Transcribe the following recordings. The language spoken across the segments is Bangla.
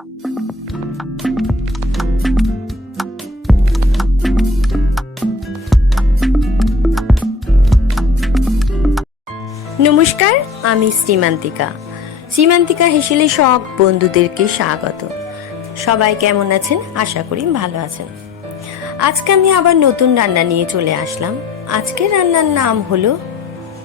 নমস্কার, আমি শ্রীমান্তিকা। শ্রীমান্তিকা হেসেলে সব বন্ধুদেরকে স্বাগত। সবাই কেমন আছেন? আশা করি ভালো আছেন। আজকে আমি আবার নতুন রান্না নিয়ে চলে আসলাম। আজকের রান্নার নাম হলো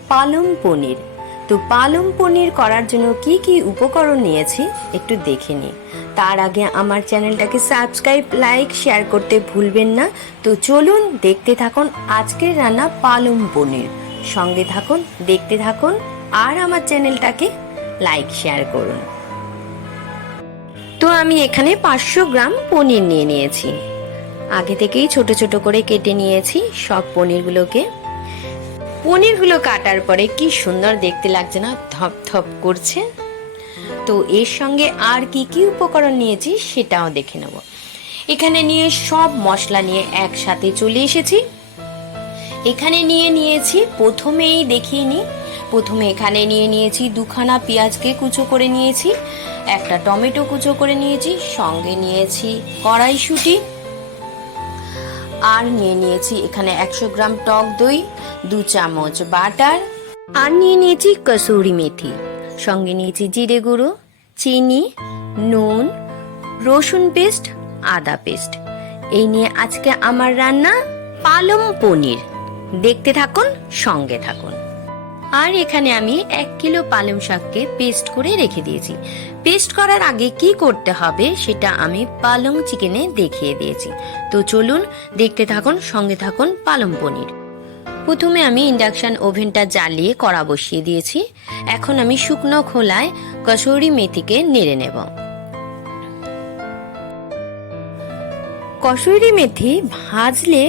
পালং পনির। তো পালং পনির করার জন্য কি কি উপকরণ নিয়েছি একটু দেখে নিই তার আগে আমার চ্যানেলটাকে সাবস্ক্রাইব, লাইক, শেয়ার করতে ভুলবেন না। তো চলুন দেখতে থাকুন আজকের রান্না পালং পনির। সঙ্গে থাকুন, দেখতে থাকুন, আর আমার চ্যানেলটাকে লাইক, শেয়ার করুন। তো আমি এখানে পাঁচশো গ্রাম পনির নিয়ে নিয়েছি। আগে থেকেই ছোট ছোট করে কেটে নিয়েছি সব পনিরগুলোকে। পনিরগুলো কাটার পরে কি সুন্দর দেখতে লাগছে না, ধপ ধপ করছে। তো এর সঙ্গে আর কি কি উপকরণ নিয়েছি সেটাও দেখে নেব। এখানে নিয়ে সব মশলা নিয়ে একসাথে চলে এসেছি। এখানে নিয়ে নিয়েছি, প্রথমেই দেখিয়ে নিই প্রথমে এখানে নিয়ে নিয়েছি দুখানা পেঁয়াজকে কুচো করে নিয়েছি, একটা টমেটো কুচো করে নিয়েছি, সঙ্গে নিয়েছি কড়াইশুঁটি। আর নিয়ে নিয়েছি এখানে একশো গ্রাম টক দই দু চামচ বাটার আর নিয়ে নিয়েছি কসুরি মেথি। সঙ্গে নিয়েছি জিরে গুঁড়ো, চিনি, নুন, রসুন পেস্ট, আদা পেস্ট। এই নিয়ে আজকে আমার রান্না পালং পনির। দেখতে থাকুন, সঙ্গে থাকুন। আর এখানে আমি এক কিলো পালং শাককে পেস্ট করে রেখে দিয়েছি। পেস্ট করার আগে কি করতে হবে সেটা আমি পালং চিকেনে দেখিয়ে দিয়েছি। তো চলুন, দেখতে থাকুন, সঙ্গে থাকুন পালং পনির। প্রথমে আমি ইন্ডাকশন ওভেনটা জ্বালিয়ে কড়া বসিয়ে দিয়েছি। এখন আমি শুকনো খোলায় কসুরি মেথিকে নেড়ে নেব। কসুরি মেথি ভাজলে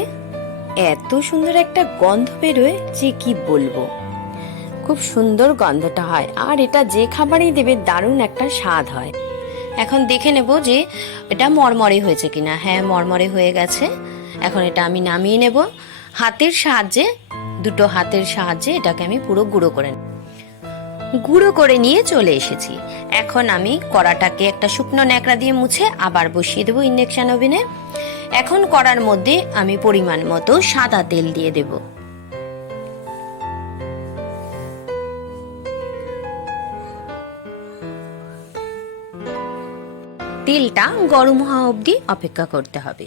এত সুন্দর একটা গন্ধ বেরোয় যে কি বলব। খুব সুন্দর গন্ধটা হয়, আর এটা যে খাবারই দেবে দারুণ একটা স্বাদ হয়। এখন দেখে নেব যে এটা মরমরে হয়েছে কিনা। হ্যাঁ মরমরে হয়ে গেছে। এখন এটা আমি নামিয়ে নেব। হাতের সাহায্যে দুটো হাতের সাহায্যে এটাকে আমি পুরো গুঁড়ো করে। গুঁড়ো করে নিয়ে চলে এসেছি। এখন আমি কড়াটাকে একটা শুকনো ন্যাকড়া দিয়ে মুছে আবার বসিয়ে দেবো ইন্ডাকশন ওভেনে। এখন কড়ার মধ্যে আমি পরিমাণ মতো সাদা তেল দিয়ে দেব। তেলটা গরম হওয়া অবধি অপেক্ষা করতে হবে।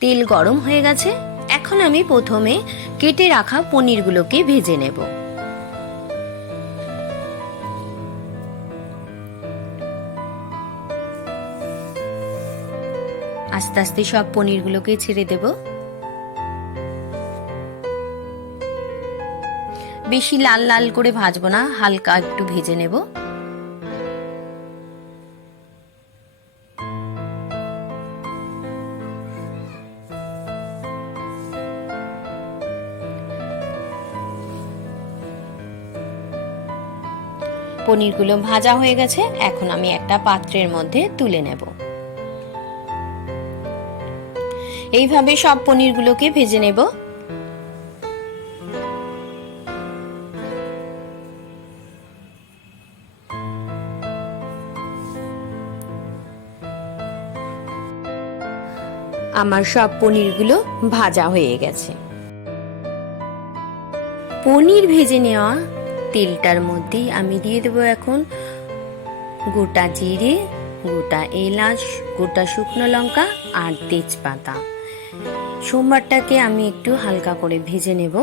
তেল গরম হয়ে গেছে। এখন আমি প্রথমে কেটে রাখা পনিরগুলোকে ভেজে নেব। আস্তে আস্তে সব পনিরগুলোকে ছেড়ে দেব। বেশি লাল লাল করে ভাজবো না, হালকা একটু ভেজে নেব। পনিরগুলো ভাজা হয়ে গেছে, এখন আমি একটা পাত্রের মধ্যে তুলে নেব। এইভাবে সব পনিরগুলোকে ভেজে নেব। আমার সব পনিরগুলো ভাজা হয়ে গেছে। পনির ভেজে নেওয়া তেলটার মধ্যেই আমি দিয়ে দেবো এখন গোটা জিরে, গোটা এলাচ, গোটা শুকনো লঙ্কা আর তেজপাতা। সোমবারটাকে আমি একটু হালকা করে ভেজে নেব।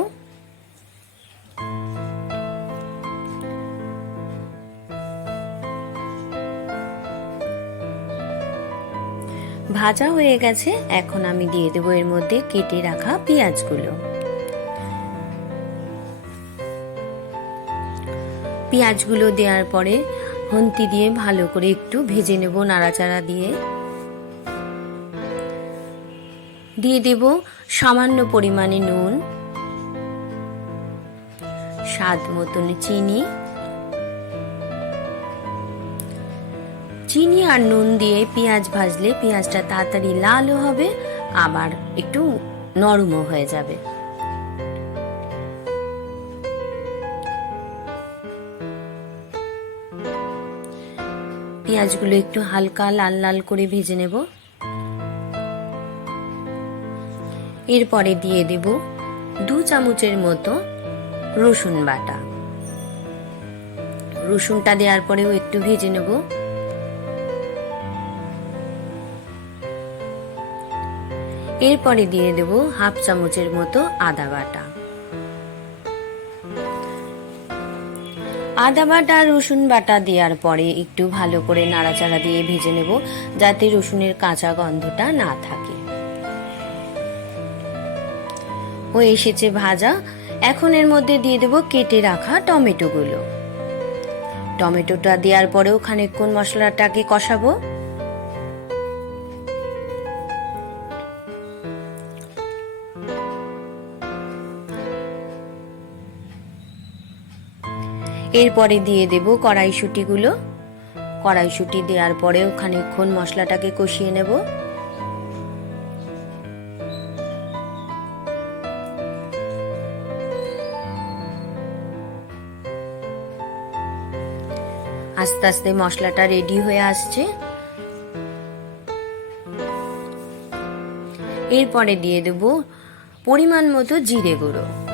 ভাজা হয়ে গেছে, এখন আমি দিয়ে দেবো এর মধ্যে কেটে রাখা পেঁয়াজগুলো। পেঁয়াজগুলো দেওয়ার পরে হন্তি দিয়ে ভালো করে একটু ভেজে নেব নাড়াচাড়া দিয়ে। দিয়ে দেব সামান্য পরিমাণে নুন, স্বাদ মতন চিনি। চিনি আর নুন দিয়ে পেঁয়াজ ভাজলে পেঁয়াজটা তাড়াতাড়ি লালও হবে, আবার একটু নরমও হয়ে যাবে। পেঁয়াজগুলো একটু হালকা লাল লাল করে ভেজে নেব। এরপরে দিয়ে দেব দু চামচের মতো রসুন বাটা। রসুনটা দেওয়ার পরেও একটু ভেজে নেব। এরপরে দিয়ে দেব হাফ চামচের মতো আদা বাটা। আদা বাটা রসুন বাটা দেওয়ার পরে একটু ভালো করে নাড়াচাড়া দিয়ে ভেজে নেব, যাতে রসুনের কাঁচা গন্ধটা না থাকে। ও এসেছে ভাজা। এখন এর মধ্যে দিয়ে দেব কেটে রাখা টমেটোগুলো। টমেটোটা দেওয়ার পরেও খানিকক্ষণ মশলাটাকে কষাবো। এরপরে দিয়ে দেব কড়াইশুটিগুলো। কড়াইশুটি দেওয়ার পরেও খানিকক্ষণ মশলাটাকে কষিয়ে নেব। আস্তে আস্তে মশলাটা রেডি হয়ে আসছে। এরপরে দিয়ে দেব পরিমাণ মতো জিরে গুঁড়ো।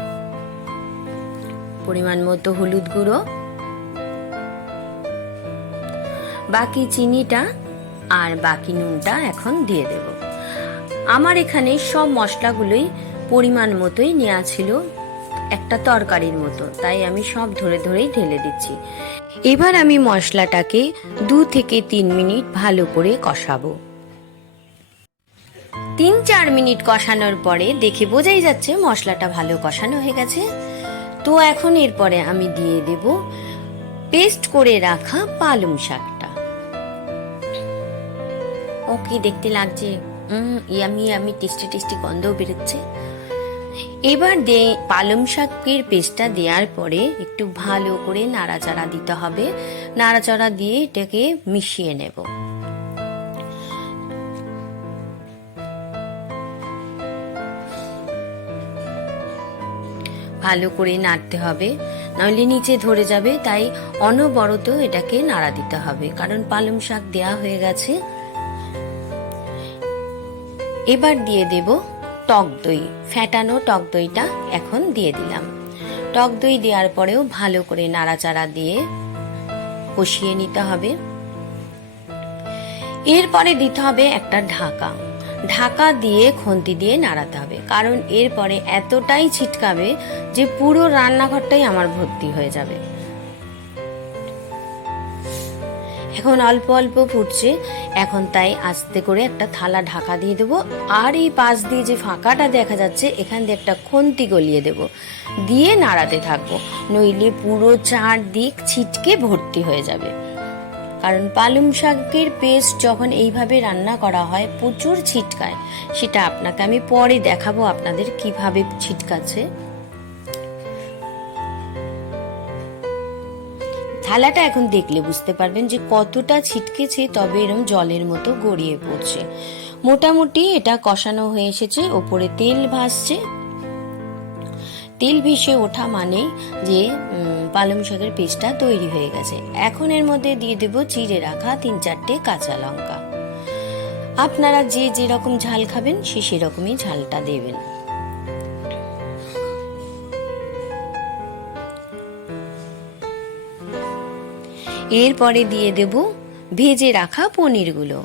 পরিমাণ মতো হলুদ গুঁড়ো। বাকি চিনিটা আর বাকি নুনটা এখন দিয়ে দেব। আমার এখানে সব মশলাগুলোই পরিমাণ মতোই নেওয়া ছিল, একটা তরকারির মতো, তাই আমি সব ধরে ধরেই ঢেলে দিচ্ছি। এবার আমি মশলাটাকে দু থেকে তিন মিনিট ভালো করে কষাবো। তিন চার মিনিট কষানোর পরে দেখে বোঝাই যাচ্ছে মশলাটা ভালো কষানো হয়ে গেছে। তো এখন এরপরে আমি দিয়ে দেব পেস্ট করে রাখা পালং শাকটা। ও কি দেখতে লাগছে। ইয়ামি আমি টেস্টি টেস্টি গন্ধও বেরোচ্ছে। এবার দে, পালং শাকের পেস্টটা দেওয়ার পরে একটু ভালো করে নাড়াচাড়া দিতে হবে। নাড়াচাড়া দিয়ে এটাকে মিশিয়ে নেব। ভালো করে নাড়তে হবে। নইলে নিচে ধরে যাবে, তাই অনবরত এটাকে নাড়া দিতে হবে। কারণ পালং শাক দেয়া হয়ে গেছে। এবার দিয়ে দেব টক দই। ফ্যাটানো টক দইটা এখন দিয়ে দিলাম। টক দই দেওয়ার পরেও ভালো করে নাড়াচাড়া দিয়ে কষিয়ে নিতে হবে। এরপরে দিতে হবে একটা ঢাকা। ঢাকা দিয়ে খন্তি দিয়ে নাড়াতে হবে। কারণ এরপরে এতটাই ছিটকাবে যে পুরো রান্নাঘরটাই আমার ভর্তি হয়ে যাবে। এখন অল্প অল্প ফুটছে। এখন তাই আস্তে করে একটা থালা ঢাকা দিয়ে দেবো। আর এই পাশ দিয়ে যে ফাঁকাটা দেখা যাচ্ছে, এখান দিয়ে একটা খন্তি গলিয়ে দেব। দিয়ে নাড়াতে থাকব। নইলে পুরো চারদিক ছিটকে ভর্তি হয়ে যাবে। কারণ পালং শাকের পেস্ট যখন এইভাবে রান্না করা হয়, প্রচুর ছিটকায়। সেটা আপনাকে আমি পরে দেখাবো আপনাদের কীভাবে ছিটকাচ্ছে। থালাটা এখন দেখলে বুঝতে পারবেন যে কতটা ছিটকেছে, তবে এরম জলের মতো গড়িয়ে পড়ছে। মোটামুটি এটা কষানো হয়ে এসেছে, ওপরে তেল ভাসছে। তেল ভেসে ওঠা মানে যে পালং শাকের পেস্টটা তৈরি হয়ে গেছে। এখন এর মধ্যে দিয়ে দেব চিড়ে রাখা তিন চারটে কাঁচা লঙ্কা। আপনারা যে যেরকম ঝাল খাবেন, সে সেরকমই ঝালটা দেবেন। এরপরে দিয়ে দেব ভেজে রাখা পনিরগুলো।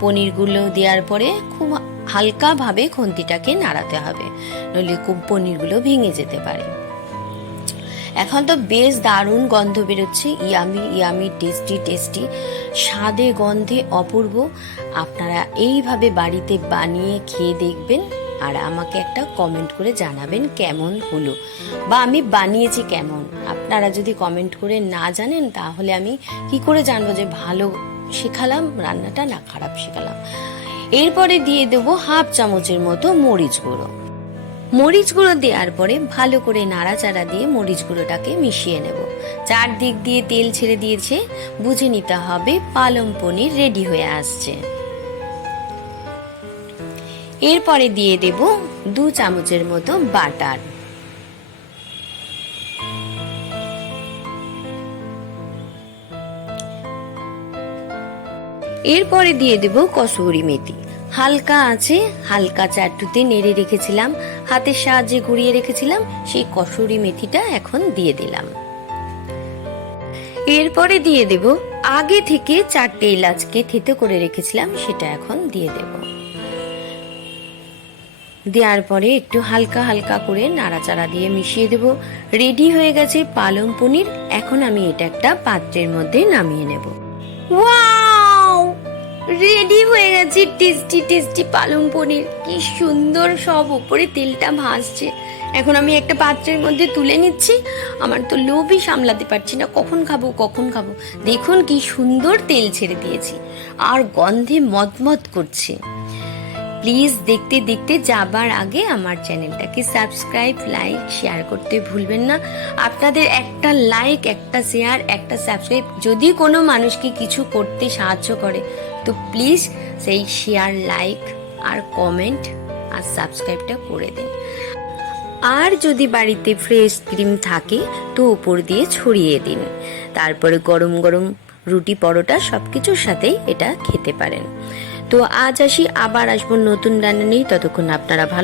পনিরগুলো দেওয়ার পরে খুব হালকাভাবে খন্তিটাকে নাড়াতে হবে, নইলে খুব পনিরগুলো ভেঙে যেতে পারে। এখন তো বেশ দারুণ গন্ধ বেরোচ্ছে। Yummy yummy, tasty tasty. স্বাদে, গন্ধে অপূর্ব। আপনারা এইভাবে বাড়িতে বানিয়ে খেয়ে দেখবেন আর আমাকে একটা কমেন্ট করে জানাবেন কেমন হলো বা আমি বানিয়েছি কেমন। আপনারা যদি কমেন্ট করে না জানেন, তাহলে আমি কি করে জানব যে ভালো শেখালাম, রান্নাটা না খারাপ শেখালাম? এরপরে দিয়ে দেবো হাফ চামচের মতো মরিচ গুঁড়ো। মরিচ গুঁড়ো দেওয়ার পরে ভালো করে নাড়াচাড়া দিয়ে মরিচ গুঁড়োটাকে মিশিয়ে নেব। চারদিক দিয়ে তেল ছেড়ে দিয়েছে, বুঝে নিতে হবে পালং পনির রেডি হয়ে আসছে। এরপরে দিয়ে দেব দু চামচের মতো বাটার। এরপরে দিয়ে দেব কসুরি মেথি। হালকা আছে, হালকা চাটুতে নেড়ে রেখেছিলাম, হাতের সাহায্যে ঘুরিয়ে রেখেছিলাম, সেই কসুরি মেথিটা এখন দিয়ে দিলাম। এরপরে দিয়ে দেব, আগে থেকে চারটে এলাচকে থেতে করে রেখেছিলাম, সেটা এখন দিয়ে দেব। দেওয়ার পরে একটু হালকা হালকা করে নাড়াচাড়া দিয়ে মিশিয়ে দেব। রেডি হয়ে গেছে পালং পনির, এখন আমি এটা একটা পাত্রের মধ্যে নামিয়ে নেব। ওয়াও! রেডি হয়ে গেছে, টেস্টি টেস্টি পালং পনির। কি সুন্দর সব উপরে তেলটা ভাসছে। এখন আমি একটা পাত্রের মধ্যে তুলে নিচ্ছি। আমার তো লোভই সামলাতে পারছি না। কখন খাব কখন খাব? দেখুন কি সুন্দর তেল ছেড়ে দিয়েছি। আর গন্ধে মদমদ করছে। প্লিজ দেখতে দেখতে যাবার আগে আমার চ্যানেলটাকে সাবস্ক্রাইব, লাইক, শেয়ার করতে ভুলবেন না। আপনাদের একটা লাইক, একটা শেয়ার, একটা সাবস্ক্রাইব যদি কোনো মানুষকে কিছু করতে সাহায্য করে, তো প্লিজ সেই শেয়ার, লাইক আর কমেন্ট আর সাবস্ক্রাইবটা করে দিন। আর যদি বাড়িতে ফ্রেশ ক্রিম থাকে, তো উপর দিয়ে ছড়িয়ে দিন। তারপরে গরম গরম রুটি, পরোটা সব কিছুর সাথেই এটা খেতে পারেন। তো আজ আসি আবার আসব নতুন রান্না নিয়ে। ততক্ষণ আপনারা ভালো